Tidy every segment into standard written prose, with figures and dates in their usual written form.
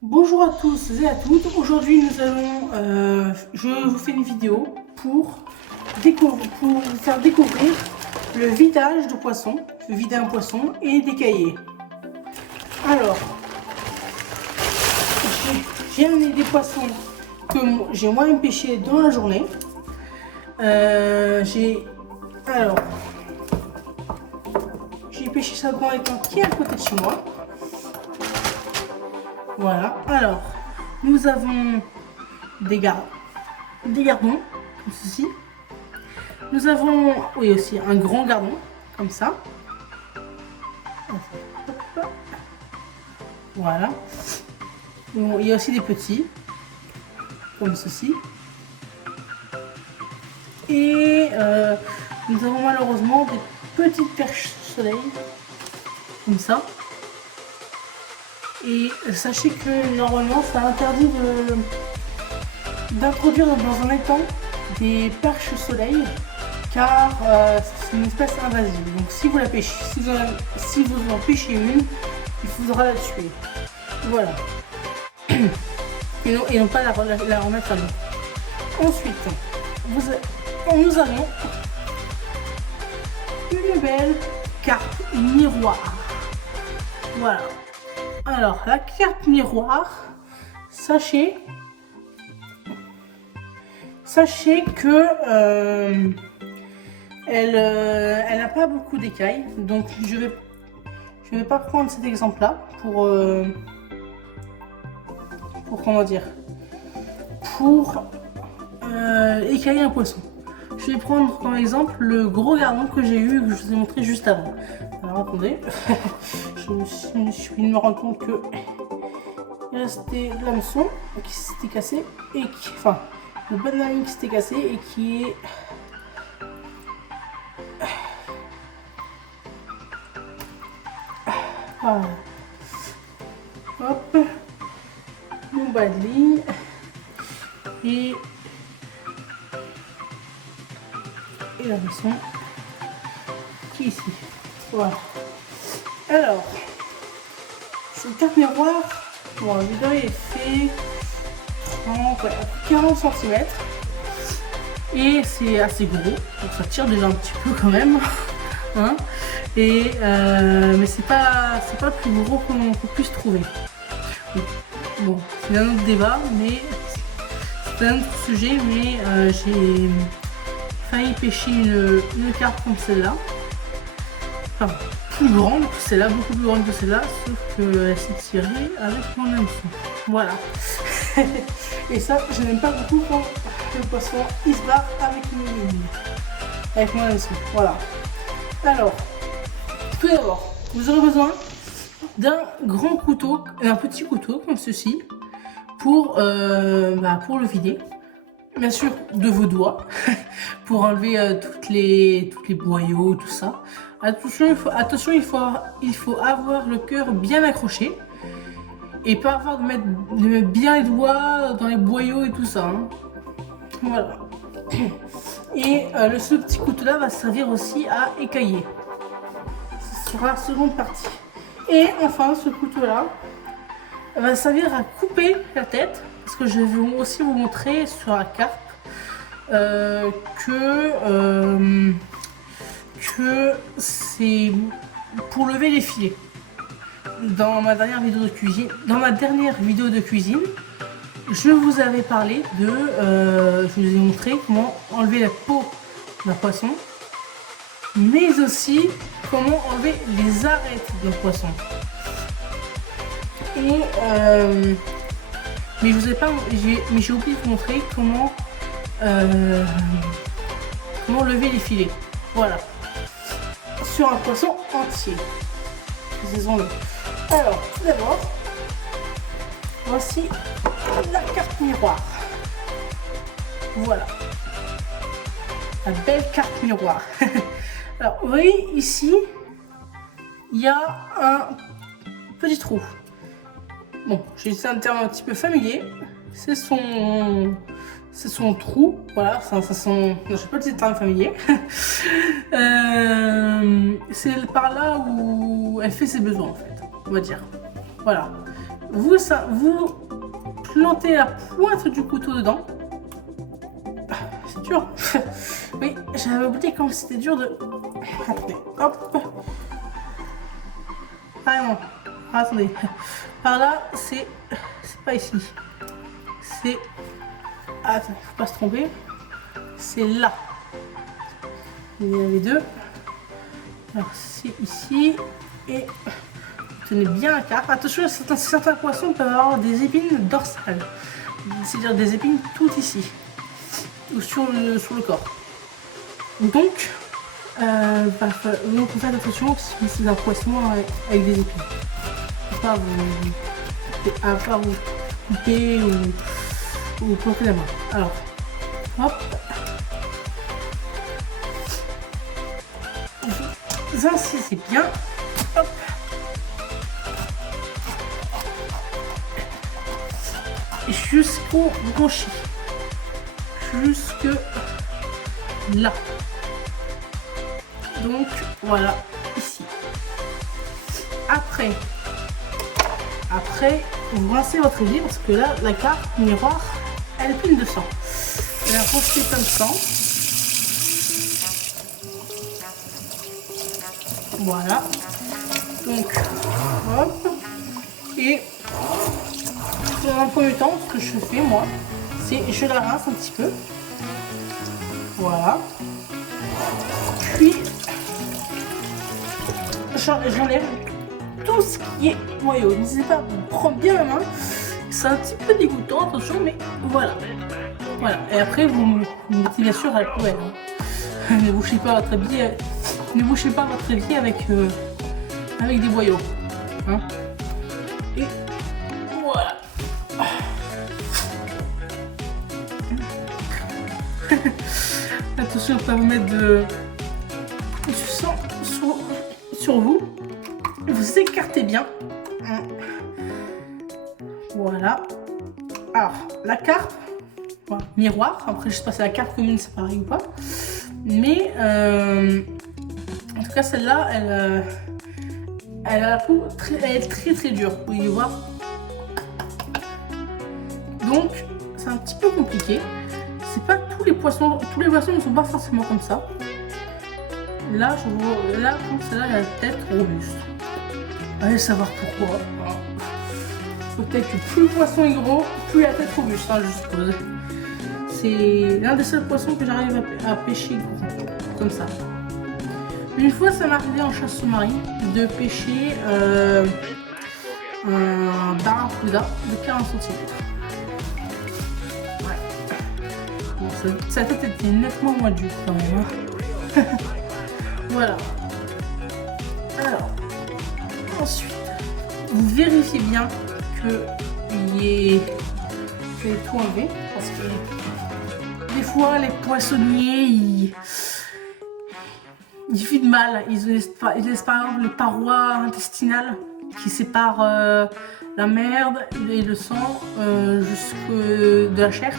Bonjour à tous et à toutes. Aujourd'hui, je vous fais une vidéo pour vous faire découvrir le vidage de poisson, vider un poisson et d'écailler. Alors, j'ai amené des poissons que j'ai moi-même pêché dans la journée. J'ai pêché ça dans l'étang qui est à côté de chez moi. Voilà. Alors, nous avons des gardons, comme ceci. Nous avons, oui, aussi un grand gardon, comme ça. Voilà. Bon, il y a aussi des petits, comme ceci. Et nous avons malheureusement des petites perches soleil, comme ça. Et sachez que normalement, ça interdit d'introduire dans un étang des perches soleil, car c'est une espèce invasive. Donc si vous la pêchez, si vous en pêchez une, il faudra la tuer. Voilà. Et non pas la remettre à l'eau. Ensuite, nous avons une belle carpe miroir. Voilà. Alors, la carpe miroir, sachez que elle n'a pas beaucoup d'écailles, donc je vais pas prendre cet exemple-là pour comment dire, pour écailler un poisson. Je vais prendre comme exemple le gros gardon que j'ai eu, que je vous ai montré juste avant. Alors attendez, je me rends compte que il restait l'hameçon qui s'était cassé et enfin le bas de la ligne qui s'était cassé et qui est hop, mon bas de ligne et l'hameçon qui est ici. Voilà. Alors, cette carte miroir, bon, le vidéo est fait 40 cm et c'est assez gros, donc ça tire déjà un petit peu quand même. Hein, et mais c'est pas le plus gros qu'on puisse trouver. Bon, c'est un autre débat, mais c'est un autre sujet, mais j'ai failli pêcher une carpe comme celle-là. Enfin, plus grande que celle-là, beaucoup plus grande que celle-là, sauf qu'elle s'est tirée avec mon hameçon. Voilà. Et ça, je n'aime pas beaucoup quand le poisson il se barre avec mon hameçon. Voilà. Alors, tout d'abord, vous aurez besoin d'un grand couteau, d'un petit couteau comme ceci, pour le vider. Bien sûr, de vos doigts, pour enlever toutes les boyaux, tout ça. Attention, il faut avoir le cœur bien accroché et pas avoir de mettre bien les doigts dans les boyaux et tout ça. Hein. Voilà. Et ce petit couteau là va servir aussi à écailler. Ce sera la seconde partie. Et enfin, ce couteau là va servir à couper la tête, parce que je vais aussi vous montrer sur la carpe que c'est pour lever les filets. Dans ma dernière vidéo de cuisine, je vous avais parlé je vous ai montré comment enlever la peau d'un poisson, mais aussi comment enlever les arêtes d'un poisson. Et mais j'ai oublié de vous montrer comment lever les filets. Voilà. Sur un poisson entier. Disons-le. Alors, tout d'abord, voici la carte miroir. Voilà. La belle carte miroir. Alors, vous voyez ici, il y a un petit trou. Bon, j'ai utilisé un terme un petit peu familier. C'est son trou. Voilà, je ne sais pas si c'est un terme familier. C'est par là où elle fait ses besoins, en fait, on va dire. Voilà. vous plantez la pointe du couteau dedans. C'est dur. Oui, j'avais oublié comme c'était dur de... Attendez, hop. Ah non, attendez. Par là, c'est pas ici. C'est... Attends, faut pas se tromper. C'est là. Il y a les deux. Alors c'est ici. Et tenez bien la carte. Attention, certains poissons peuvent avoir des épines dorsales. C'est-à-dire des épines tout ici. Ou sur le corps. Donc, vous faites attention si c'est un poisson avec des épines. Pas vous couper ou planter la main. Alors, hop. Vous incisez bien. Hop. Jusqu'au gaucher. Jusque là. Donc, voilà, ici. Après, vous rincez votre évier parce que là, la carte miroir, elle est pleine de sang. Elle a rempli plein de sang. Voilà. Donc, hop. Et dans un premier temps, ce que je fais, moi, c'est je la rince un petit peu. Voilà. Puis, j'enlève tout ce qui est noyau. N'hésitez pas à prendre bien la main. C'est un petit peu dégoûtant, attention, mais voilà. Voilà. Et après, vous mettez bien sûr à la poubelle. Hein. Ne bouchez pas votre évier. Ne bouchez pas votre évier avec des boyaux. Hein. Et voilà. Attention à ne pas vous mettre du sang sur vous. Vous écartez bien. Voilà. Alors, la carpe, voilà, miroir. Après, je sais pas si la carpe commune c'est pareil ou pas. Mais en tout cas, celle-là, elle a la peau elle est très dure. Vous pouvez voir. Donc, c'est un petit peu compliqué. C'est pas tous les poissons ne sont pas forcément comme ça. Là, celle-là, elle a la tête robuste. Allez savoir pourquoi. Peut-être que plus le poisson est gros, plus la tête robuste, hein, je suppose. C'est l'un des seuls poissons que j'arrive à pêcher gros, comme ça. Une fois, ça m'est arrivé en chasse sous-marine de pêcher un barracuda de 40 cm. Bon, sa tête était nettement moins dure quand même. Hein. Voilà. Alors, ensuite, vous vérifiez bien que j'ai tout enlevé parce que des fois les poissonniers ils font de mal. Ils laissent par exemple les parois intestinales qui séparent la merde et le sang jusque de la chair,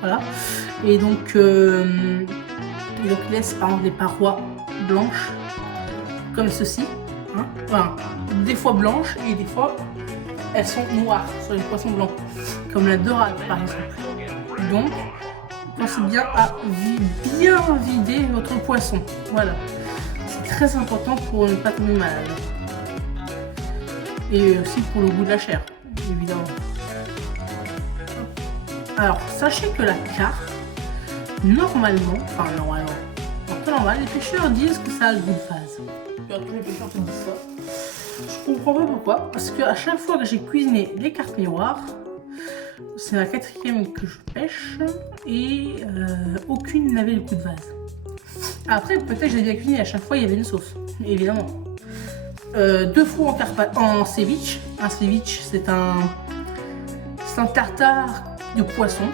voilà. Et donc ils laissent par exemple des parois blanches comme ceci, hein, enfin, des fois blanches et des fois elles sont noires sur les poissons blancs, comme la dorade par exemple. Donc pensez bien à bien vider votre poisson, voilà. C'est très important pour ne pas tomber malade. Et aussi pour le goût de la chair, évidemment. Alors, sachez que la carpe, normalement, en temps normal, les pêcheurs disent que ça a le goût de vase. Tous les pêcheurs te disent ça. Je comprends pas pourquoi, parce qu'à chaque fois que j'ai cuisiné les carpes miroirs, c'est la 4e que je pêche et aucune n'avait le goût de vase. Après, peut-être que j'ai bien cuisiné, à chaque fois il y avait une sauce, évidemment. 2 fois en ceviche. Un ceviche, c'est un tartare de poisson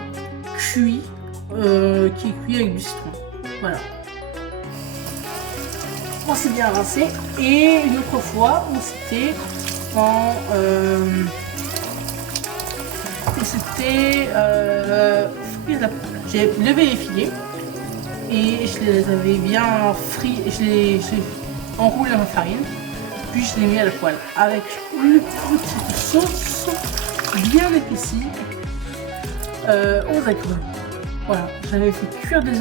cuit, qui est cuit avec du citron. Voilà. On s'est bien rincé. Et une autre fois, où c'était en... j'ai levé les filets et je les avais bien frits, je les enroulés dans la farine Puis je l'ai mis à la poêle avec une petite sauce bien épaissie aux agrumes. Voilà, j'avais fait bouillir des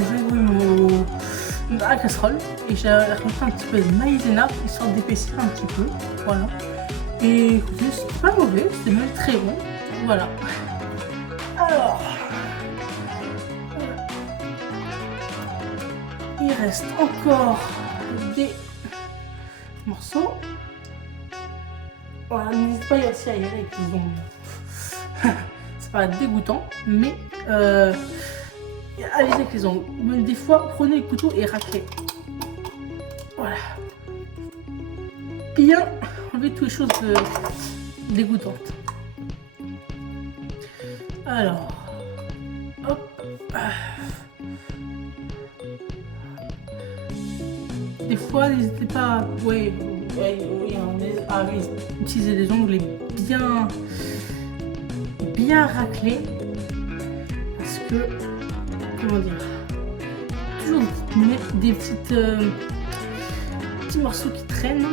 agrumes à la casserole et j'ai rajouté un petit peu de maïzena histoire d'épaissir un petit peu. Voilà. Et écoutez, c'était pas mauvais, c'était même très bon. Voilà. Alors, il reste encore des morceaux. Voilà, n'hésitez pas aussi à y aller avec les ongles. Ça paraît dégoûtant, mais allez avec les ongles. Même des fois, prenez le couteau et raclez. Voilà. Bien enlever toutes les choses dégoûtantes. Alors, hop. Des fois, n'hésitez pas à utiliser des ongles bien raclés parce que, comment dire, toujours des petits morceaux qui traînent.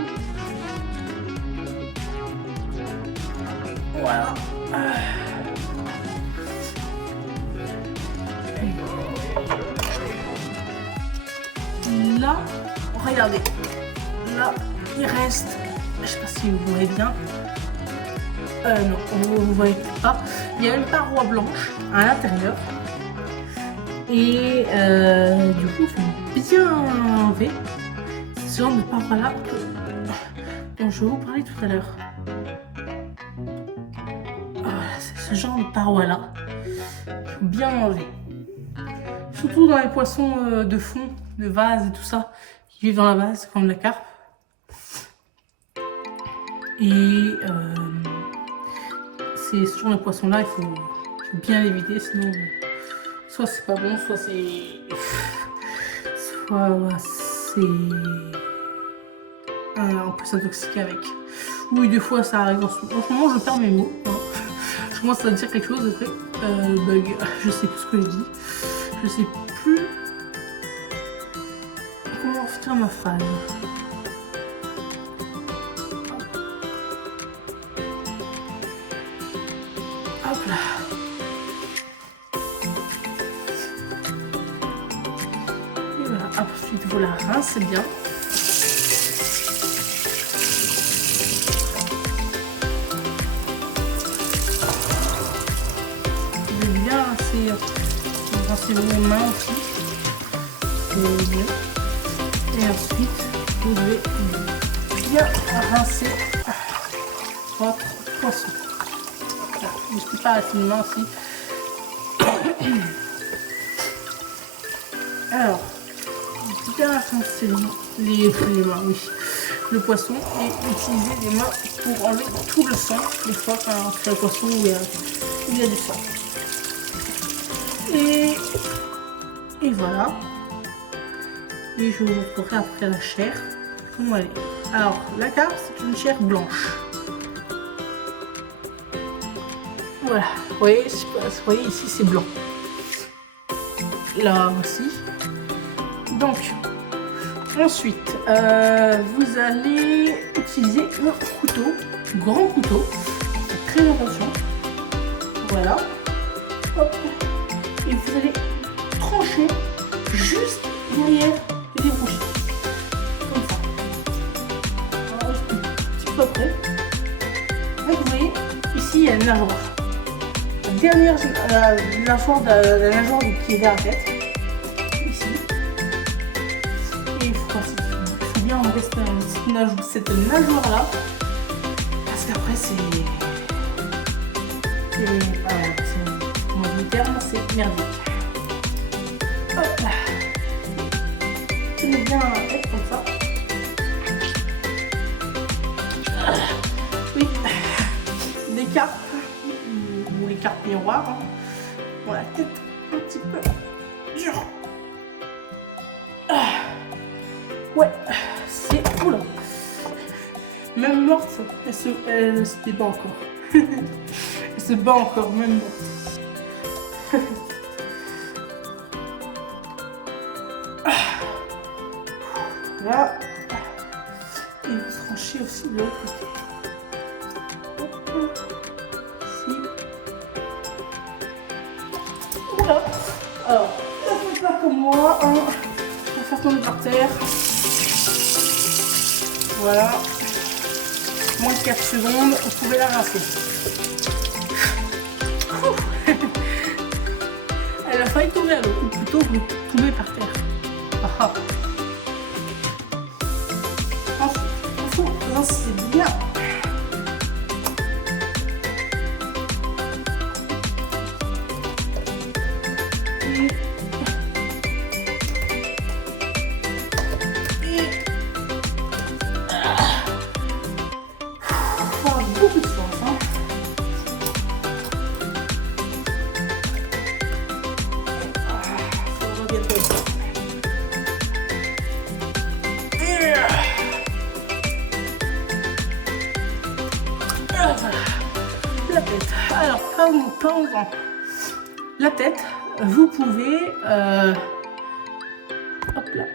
Voilà. Là, regardez, là il reste, je sais pas si vous voyez bien, non, vous voyez pas, il y a une paroi blanche à l'intérieur et du coup il faut bien enlever ce genre de paroi là dont je vais vous parler tout à l'heure. Voilà, c'est ce genre de paroi là, il faut bien enlever, surtout dans les poissons de fond, de vase et tout ça, qui vivent dans la vase comme la carpe. Et c'est ce genre de poisson là, il faut bien l'éviter, sinon soit c'est pas bon, soit c'est on peut s'intoxiquer avec. Oui, des fois ça arrive en ce moment, je perds mes mots, hein. Je commence à dire quelque chose après, bug, je sais plus ce que je dis, je sais plus comment faire ma phrase. Hop là. Et voilà, ensuite vous la rincez bien. Vous devez bien rincer vos mains aussi. Et ensuite, vous devez bien rincer votre poisson. N'hésitez pas à laisser une main aussi. Alors, bien rincer les mains, oui. Le poisson et utiliser les mains pour enlever tout le sang, des fois quand c'est un poisson où il y a du sang. Et voilà. Et je vous montrerai après la chair, comment elle est. Alors, la carpe, c'est une chair blanche. Voilà, vous voyez ici c'est blanc. Là aussi. Donc, ensuite, vous allez utiliser un couteau, grand couteau. Faites très attention. Voilà. Hop. Et vous allez trancher juste derrière les bouchées. Comme ça. Alors, un petit peu près. Donc, vous voyez, ici il y a une nageoire. La dernière nageoire qui est vers la tête. Ici. Et il faut bien enlever cette nageoire là. Parce qu'après comment le terme, c'est merdique. Hop là. Tenez bien la tête comme ça. Oui. Des carpes. Ou les carpes miroirs. Hein. Bon, la tête un petit peu dure. Ouais, c'est... Oula. Même morte, elle se débat encore. Elle se bat encore, même morte. Là. aussi de l'autre côté. Hop. Ici. Voilà. Alors, ne faites pas comme moi, hein. Je vais faire tomber par terre. Voilà. Moins de 4 secondes, vous pouvez la rincer. Elle a failli tomber à l'eau, ou plutôt tomber par terre. Ah ah. Ensuite, il faut rincer bien. Beaucoup de force, hein. Ça va bientôt être ça. Alors voilà, la tête. Alors parlons-en. La tête, vous pouvez hop là.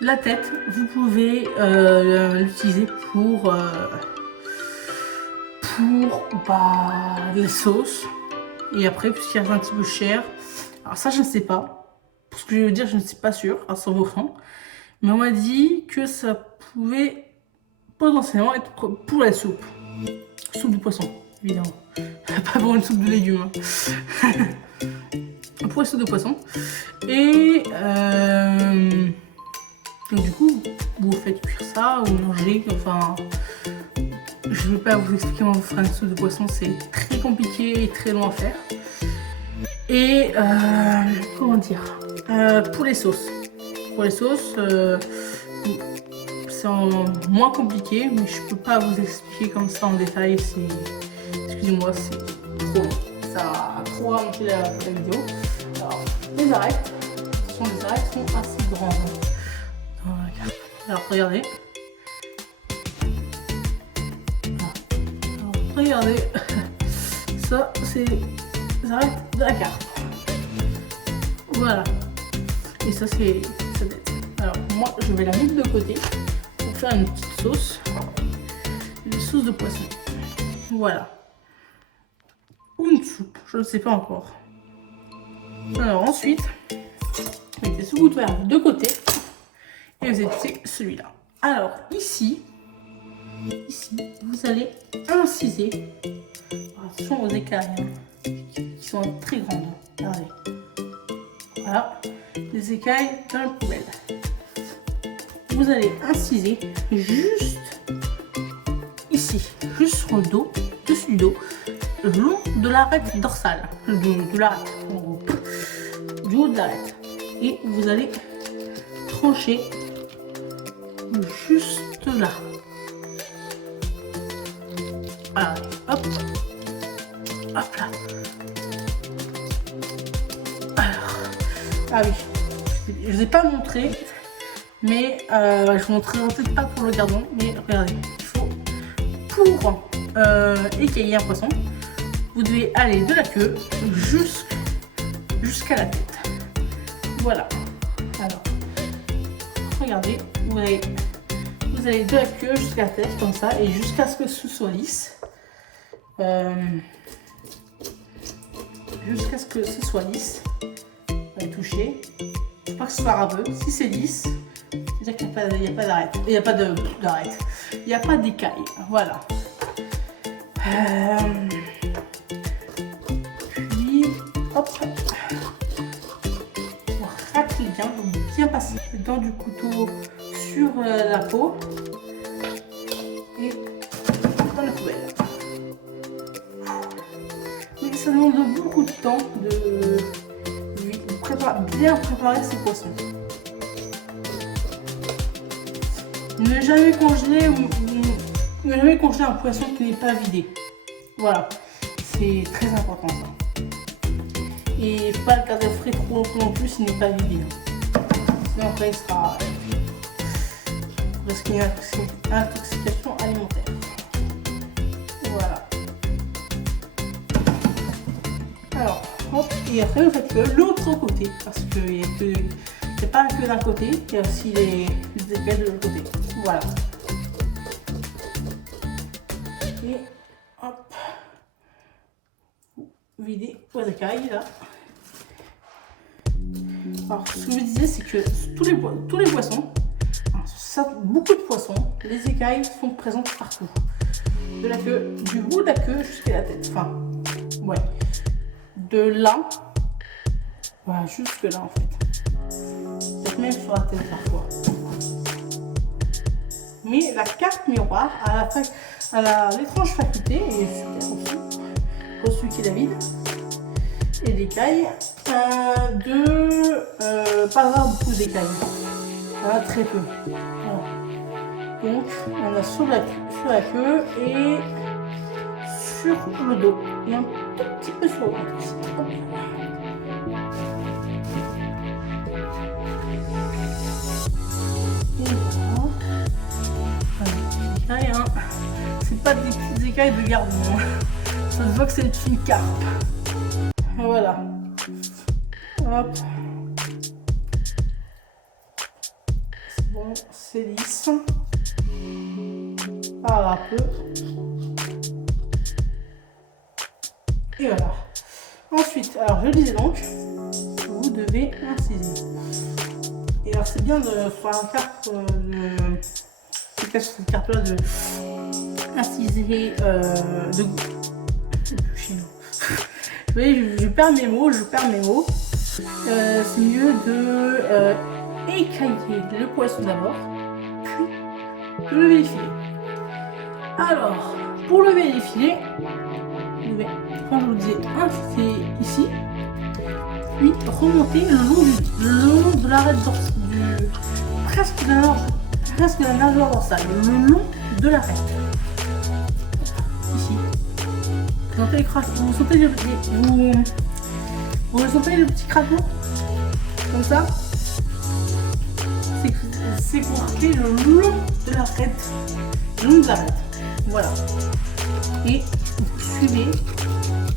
La tête, vous pouvez l'utiliser pour les sauces. Et après, puisqu'il reste un petit peu cher, alors ça je ne sais pas, pour ce que je veux dire je ne suis pas sûre à 100%, mais on m'a dit que ça pouvait potentiellement être pour la soupe de poisson évidemment, pas pour une soupe de légumes, hein. Pour la soupe de poisson. Et donc du coup vous faites cuire ça, vous mangez, enfin je ne vais pas vous expliquer comment faire une soupe de poisson, c'est très compliqué et très long à faire. Et comment dire, pour les sauces. Pour les sauces, c'est moins compliqué, mais je ne peux pas vous expliquer comme ça en détail. Excusez-moi, c'est trop long. Ça a trop ralenti la vidéo. Alors, les arêtes, les arêtes sont assez grandes. Alors, regardez. Regardez, ça c'est les arêtes de la carpe. Voilà. Et ça c'est sa tête. Alors moi je vais la mettre de côté pour faire une petite sauce. Une sauce de poisson. Voilà. Ou une soupe, je ne sais pas encore. Alors ensuite, vous mettez ce gouttière de côté et vous mettez celui-là. Alors ici, vous allez inciser. Attention aux écailles, hein, qui sont très grandes. Regardez. Voilà, les écailles dans la poubelle. Vous allez inciser juste ici, juste sur le dos, dessus du dos, le long de l'arête dorsale, de l'arête, en gros, du haut de l'arête. Et vous allez trancher juste là. Voilà, hop, hop là. Alors, ah oui, je ne vous ai pas montré, mais je vous montrerai peut-être pas pour le gardon, mais regardez, il faut, pour écailler un poisson, vous devez aller de la queue jusqu'à la tête. Voilà. Alors, regardez, vous allez de la queue jusqu'à la tête, comme ça, et jusqu'à ce que ce soit lisse. Jusqu'à ce que ce soit lisse. On va toucher. Il ne faut pas que ce soit rabeux. Si c'est lisse, c'est-à-dire qu'il n'y a pas d'arête. Il n'y a pas d'arête. Il n'y a pas d'écaille. Voilà. Puis, hop. On racle bien. Donc bien passer les dents du couteau sur la peau. Et dans la poubelle. Oui, ça demande beaucoup de temps de bien préparer ces poissons. Ne jamais congeler un poisson qui n'est pas vidé. Voilà, c'est très important ça. Et pas le garder frais trop longtemps non plus s'il n'est pas vidé. Sinon après il sera risquer une intoxication alimentaire. Voilà. Alors, hop, et après vous faites que l'autre côté, parce qu'il n'y a pas que d'un côté, il y a aussi les écailles de l'autre côté. Voilà. vider vos écailles là. Alors, ce que je vous disais, c'est que tous les poissons, beaucoup de poissons, les écailles sont présentes partout. De la queue, du bout de la queue jusqu'à la tête. Enfin, ouais. De là, voilà, jusque là en fait. Peut-être même sur la tête parfois. Mais la carte miroir a l'étrange faculté, et super aussi, pour celui qui la vide, et d'écailles, pas avoir beaucoup d'écailles. Voilà, très peu. Voilà. Donc, on a sur la queue et sur le dos. Et un tout petit peu sur le ventre aussi. Écailles, hein. C'est pas des petites écailles de gardon. Ça se voit que c'est une carpe. Voilà. Hop. C'est bon, c'est lisse. Par un peu. Et voilà. Ensuite, alors je disais donc, vous devez inciser. Et alors c'est bien de faire un carpe sur cette carte là de inciser Vous voyez, je perds mes mots, c'est mieux de écailler le poisson d'abord, puis de lever les filets. Alors, pour lever les filets, quand je vous disais incisez ici, puis remonter le long de l'arête dorsale, presque de la nageoire dorsale, le long de l'arête. Ici. Vous sentez le petit craquement comme ça, c'est pour marquer le long de l'arête, voilà, et vous suivez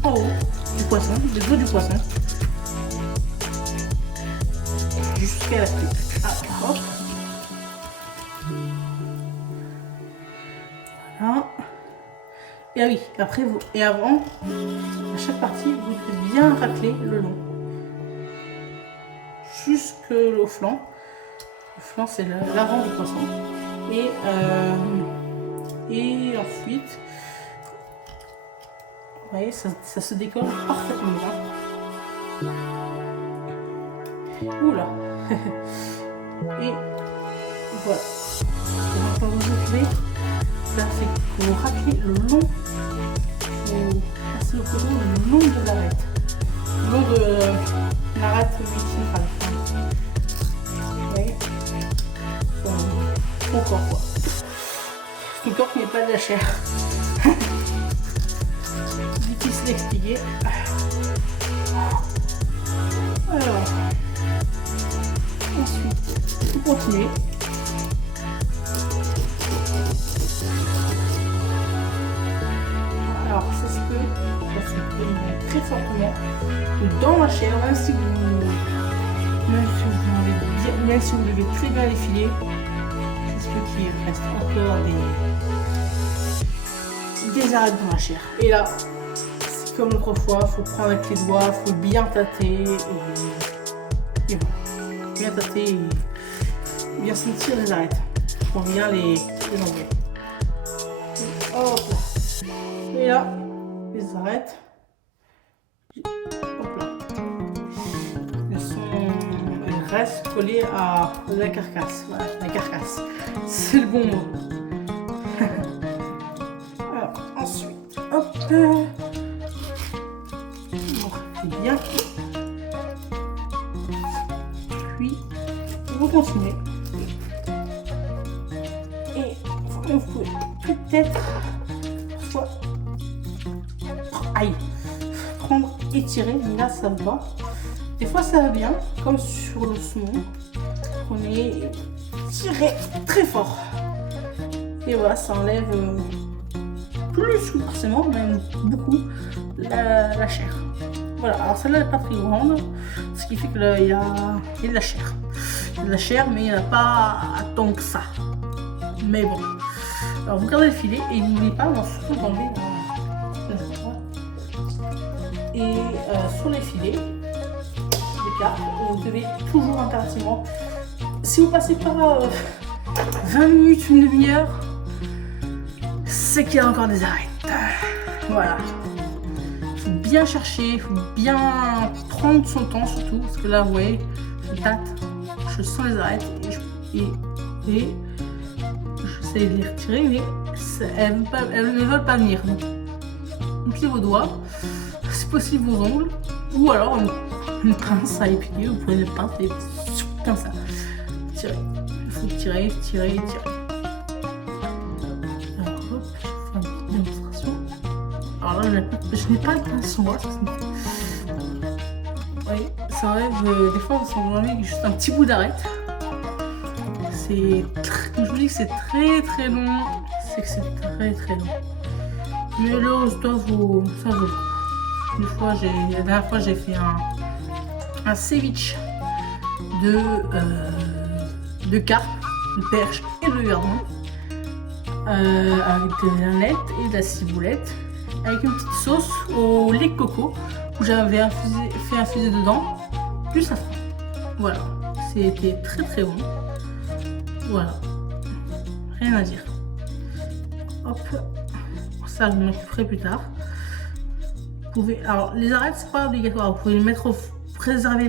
en haut du poisson, le dos du poisson jusqu'à la queue. Hop. Voilà. Et ah oui, après et avant, à chaque partie, vous devez bien racler le long. Jusqu'au flanc. Le flanc, c'est l'avant du poisson. Et ensuite, vous voyez, ça se décolle parfaitement bien. Oula. Et voilà. Et maintenant, vous ouvrez. Ça fait que vous raclez le long. Vous passez au poteau le long de l'arête. Le long de l'arête centrale. Vous voyez, son corps quoi. Son corps qui n'est pas de la chair. Difficile d'expliquer. Alors, ensuite, vous continuez. Alors, ça se peut très fortement dans la chair, même si vous levez très bien les filets, c'est ce qu'il reste encore des arêtes dans la chair. Et là, c'est comme l'autre fois, il faut prendre avec les doigts, il faut bien tâter et voilà. Bien tâter et bien sentir les arêtes pour bien les enlever. Hop là. Et là, les arêtes, hop là, elles restent collées à la carcasse. Voilà, la carcasse, c'est le bon mot. Alors, ensuite, hop, c'est bien. Puis, vous continuez. Et vous pouvez peut-être prendre et tirer, mais là ça va. Des fois ça va bien, comme sur le saumon. Prenez, tirez très fort. Et voilà, ça enlève plus que forcément, même beaucoup, la chair. Voilà, alors celle-là n'est pas très grande, ce qui fait qu'il y a de la chair. Il y a de la chair, mais il n'y en a pas tant que ça. Mais bon. Alors vous gardez le filet et n'oubliez pas surtout d'enlever. Et sur les filets des carpes. Vous devez toujours impérativement, si vous passez pas 20 minutes, une demi-heure, c'est qu'il y a encore des arêtes. Voilà. Il faut bien chercher, il faut bien prendre son temps surtout, parce que là, vous voyez, je tâte, je sens les arêtes et j'essaie de les retirer, mais elles ne veulent pas venir. Donc, pliez vos doigts, si possible vos ongles, ou alors une pince à épiler, vous prenez une pince et comme ça. Tirez. Il faut tirer. Alors hop, je fais une petite démonstration. Alors là, je n'ai pas de pince sur moi. Oui, ça enlève, des fois, on enlève juste un petit bout d'arête. Je vous dis que c'est très long, c'est que c'est très long. Mais là, ça vaut. La dernière fois, j'ai fait un ceviche de carpe, de perche et de gardon avec des lernettes et de la ciboulette avec une petite sauce au lait de coco où j'avais fait infuser dedans du safran. Voilà, c'était très bon. Voilà, rien à dire. Hop, ça je m'en occuperai plus tard. Vous pouvez, alors les arêtes c'est pas obligatoire, vous pouvez les mettre préserver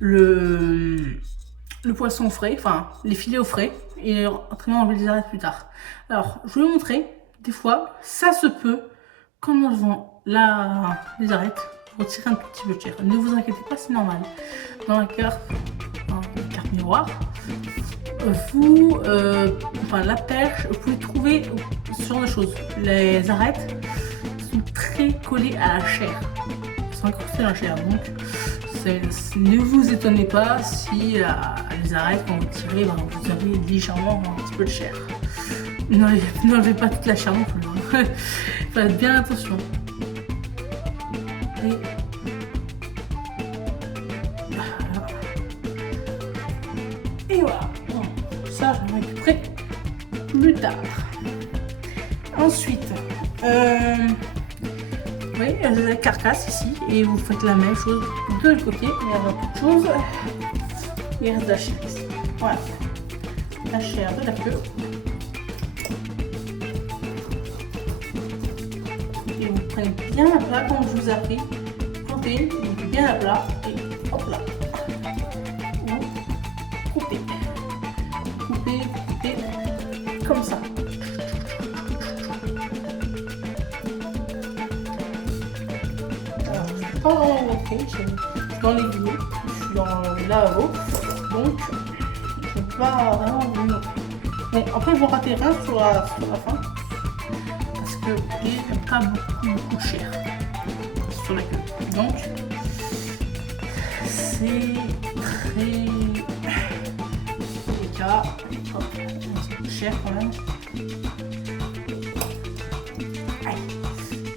le poisson frais, enfin les filets au frais et très bien enlever les arêtes plus tard. Alors je vais vous montrer, des fois ça se peut qu'en enlevant les arêtes, vous retirez un tout petit peu de chair. Ne vous inquiétez pas, c'est normal. Dans la carte miroir, la perche, vous pouvez trouver ce genre de choses. Les arêtes sont très collées à la chair, sont incrustées dans la chair. Donc, ne vous étonnez pas si les arêtes, quand vous tirez, vous avez légèrement un petit peu de chair. N'enlevez pas toute la chair non plus. Hein. Faites bien attention. Et voilà. Ça, je vais m'occuperai plus tard. Ensuite, vous voyez, il y a la carcasse ici et vous faites la même chose de l'autre côté. Mais avant toute chose, il reste la chair ici. Voilà. La chair de la queue. Et vous prenez bien à plat comme je vous ai appris. Coupez, bien à plat et hop là. Vous coupez. Coupez comme ça. Alors, je ne peux pas vraiment montrer, je suis dans l'évier, je suis dans le lavabo, donc je ne peux pas vraiment vous montrer. Mais après, vous ratez rien sur la fin, parce que il n'y a pas beaucoup de chair sur la queue. Donc, c'est très délicat. Hop, un petit peu de chair quand même.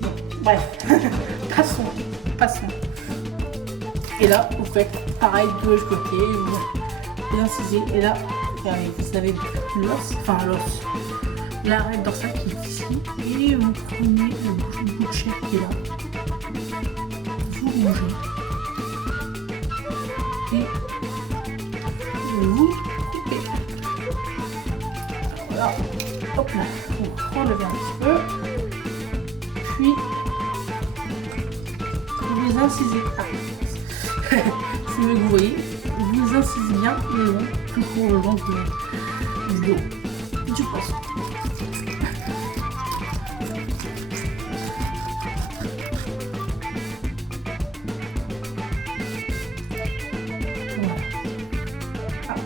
Bon, bref, passons. Et là, vous faites pareil de l'autre côté, vous incisez. Et là, regardez, vous avez l'os, l'arête dorsale qui est ici. Et vous prenez le bout de chair qui est là. Vous mangez. Et vous coupez. Voilà, hop là, vous relevez un petit peu, puis vous incisez. Si vous voyez, vous incisez bien le long, tout pour le long du dos du poisson.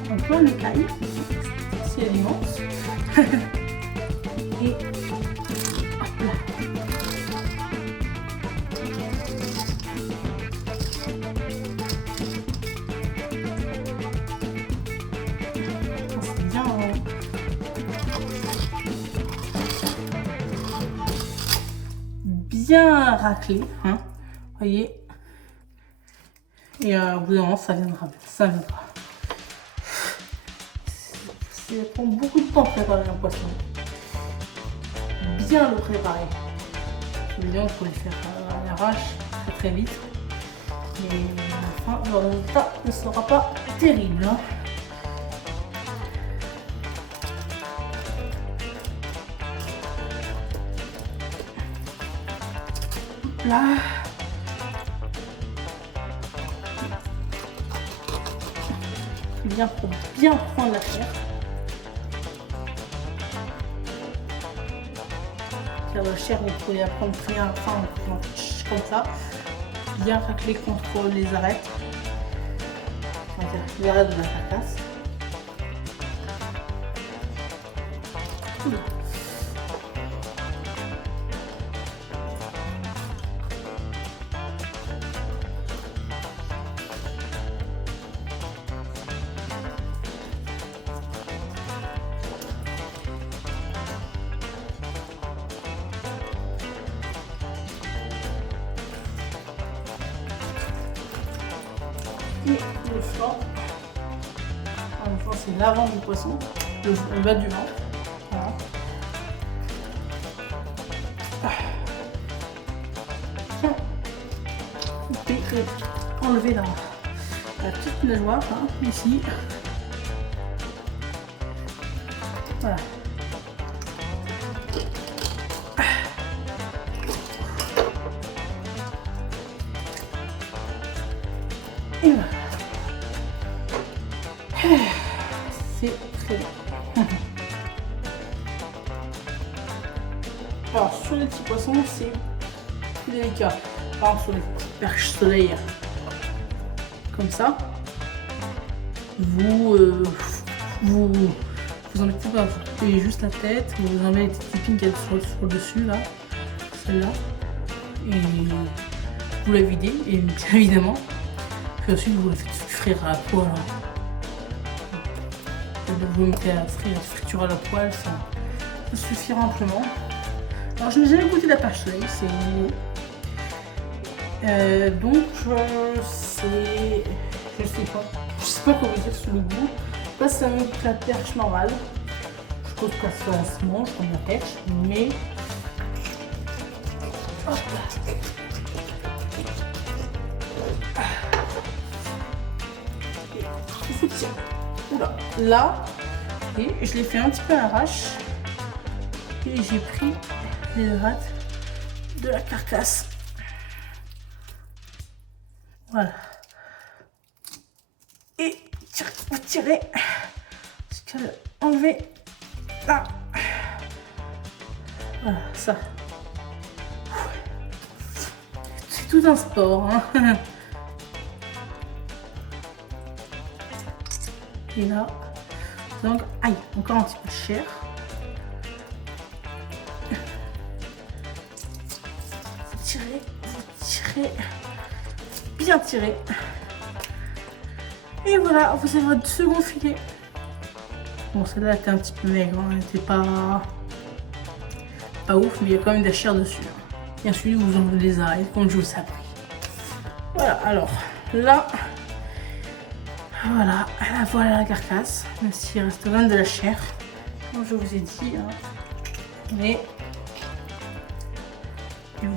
On peut le caille, si elle est immense. Et hop là. C'est bien raclé, hein, voyez. Et au bout d'un moment, ça viendra. Ça prend beaucoup de temps de préparer un poisson. Bien le préparer. Bien, il faut le faire à l'arrache, très vite. Et à la fin, le résultat ne sera pas terrible. Hein. Là. Bien pour bien prendre la chair. Car la chair, vous pouvez la prendre très enfin, comme ça. Bien racler contre les arêtes. Les arêtes de la carcasse. Oula. Et le flanc. Le flanc, c'est l'avant du poisson, le bas du ventre. Voilà. Couper et enlever la petite nageoire, hein, ici. Voilà. Et voilà. C'est très bien. Alors sur les petits poissons, c'est plus délicat. Par exemple sur les petites perches soleil, comme ça, vous en mettez pas, vous coupez juste la tête, vous enlevez les petites épines qu'il y a sur le dessus là, celle-là, et vous la videz, et bien évidemment, puis ensuite vous la faites frire à la poêle. Vous mettez la friture à la poêle, ça suffira amplement. Alors je n'ai jamais goûté la perche soleil, c'est nouveau. Donc c'est, je sais pas comment dire sur le goût. Pas ça même que la perche normale. Je trouve que ça se mange comme la perche, mais hop là. Il faut tirer. Oula, là, et je l'ai fait un petit peu à l'arrache et j'ai pris les grattes de la carcasse. Voilà. Et vous tirez jusqu'à enlever là. Voilà, ça. C'est tout un sport. Hein. Et là, donc, aïe, encore un petit peu de chair. Vous tirez, bien tiré. Et voilà, vous avez votre second filet. Bon, celle-là était un petit peu maigre, elle n'était pas ouf, mais il y a quand même de la chair dessus. Et ensuite, vous enlevez les arêtes, comme je vous ai appris. Voilà, alors là. Voilà la carcasse, même s'il reste quand même de la chair, comme je vous ai dit. Hein. Mais et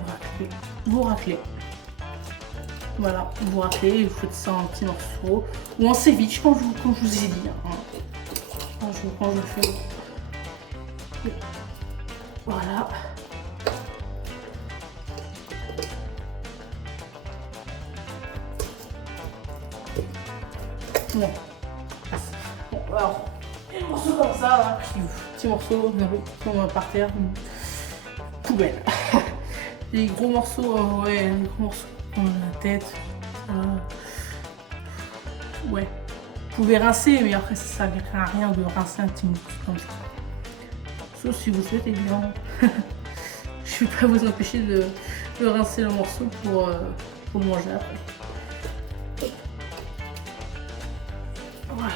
vous raclez. Voilà, vous raclez, vous faites ça en petits morceaux ou en ceviche, comme je vous ai dit. Hein. Quand je le fais. Et voilà. Bon, alors, des morceaux comme ça, hein, petits morceaux par terre, poubelle. Les gros morceaux, ouais, les gros morceaux dans la tête, ouais. Vous pouvez rincer, mais après ça ne servira à rien de rincer un petit morceau comme ça. Sauf si vous souhaitez, évidemment. Je ne vais pas vous empêcher de rincer le morceau pour manger après. Voilà.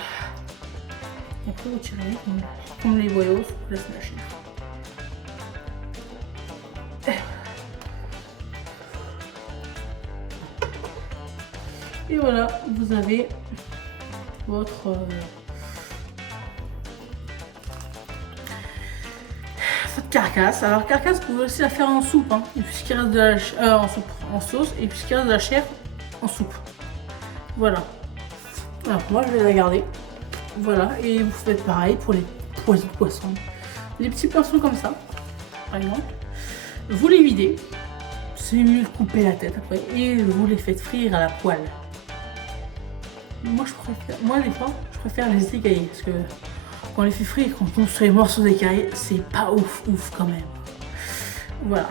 Et après vous tirez comme les boyaux, vous laissez la chair. Et voilà, vous avez votre carcasse. Alors carcasse, vous pouvez aussi la faire en soupe, hein, et puisqu'il reste de la en soupe, en sauce, et puisqu'il reste de la chair en soupe. Voilà. Alors moi je vais la garder. Voilà, et vous faites pareil pour les poissons. Les petits poissons comme ça, par exemple, vous les videz. C'est mieux de couper la tête après et vous les faites frire à la poêle. Moi des fois, je préfère les écailler parce que quand on les fait frire, quand on tombe sur les morceaux d'écaillés, c'est pas ouf quand même. Voilà.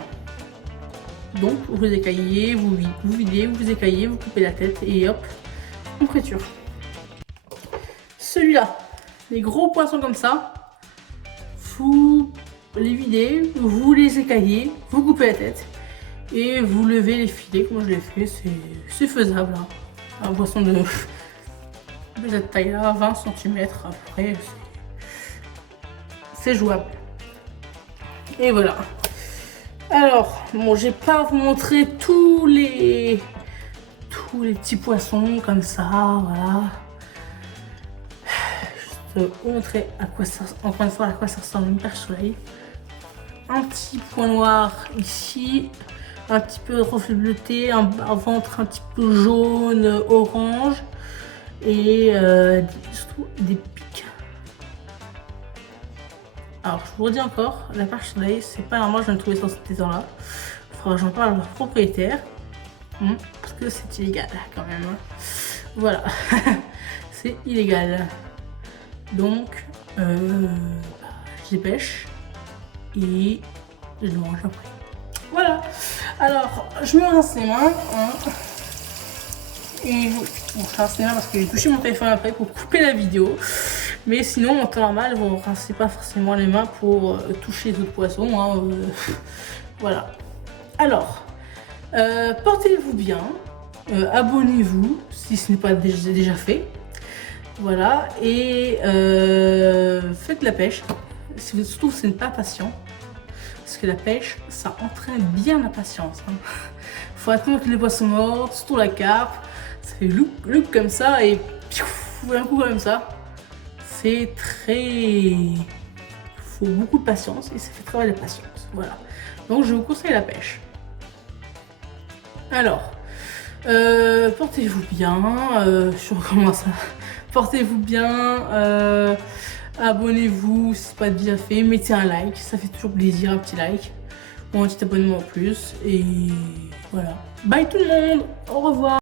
Donc vous écaillez, vous videz, vous écaillez, vous coupez la tête et hop, on friture. Celui-là, les gros poissons comme ça, vous les videz, vous les écaillez, vous coupez la tête et vous levez les filets comme je l'ai fait, c'est faisable. Hein. Un poisson de cette taille-là, 20 cm à peu près, c'est jouable. Et voilà. Alors, bon, j'ai pas à vous montrer tous les petits poissons comme ça, voilà. Juste vous montrer à quoi ça, encore une fois, à quoi ça ressemble une perche soleil. Un petit point noir ici, un petit peu de reflet bleuté, un ventre un petit peu jaune, orange et surtout des pics. Alors je vous redis encore, la perche soleil, c'est pas normal, je viens de trouver sur cet étang-là. Il faudra que j'en parle à leur propriétaire. Parce que c'est illégal quand même. Voilà, c'est illégal. Donc, je les pêche et je le mange après. Voilà, alors je me rince les mains. Et bon, je rince les mains parce que j'ai touché mon téléphone après pour couper la vidéo. Mais sinon, en temps normal, vous ne rincez pas forcément les mains pour toucher d'autres poissons. Hein, voilà. Alors, portez-vous bien. Abonnez-vous si ce n'est pas déjà fait. Voilà. Et faites la pêche. Surtout si vous n'êtes pas patient. Parce que la pêche, ça entraîne bien la patience. Hein. Faut attendre que les poissons mordent, surtout la carpe. Ça fait look comme ça et piouf, un coup comme ça. C'est très... faut beaucoup de patience et ça fait travailler la patience. Voilà. Donc je vous conseille la pêche. Alors, portez-vous bien. Je recommence. Portez-vous bien. Abonnez-vous si ce n'est pas déjà fait. Mettez un like. Ça fait toujours plaisir, un petit like. Ou un petit abonnement en plus. Et voilà. Bye tout le monde. Au revoir.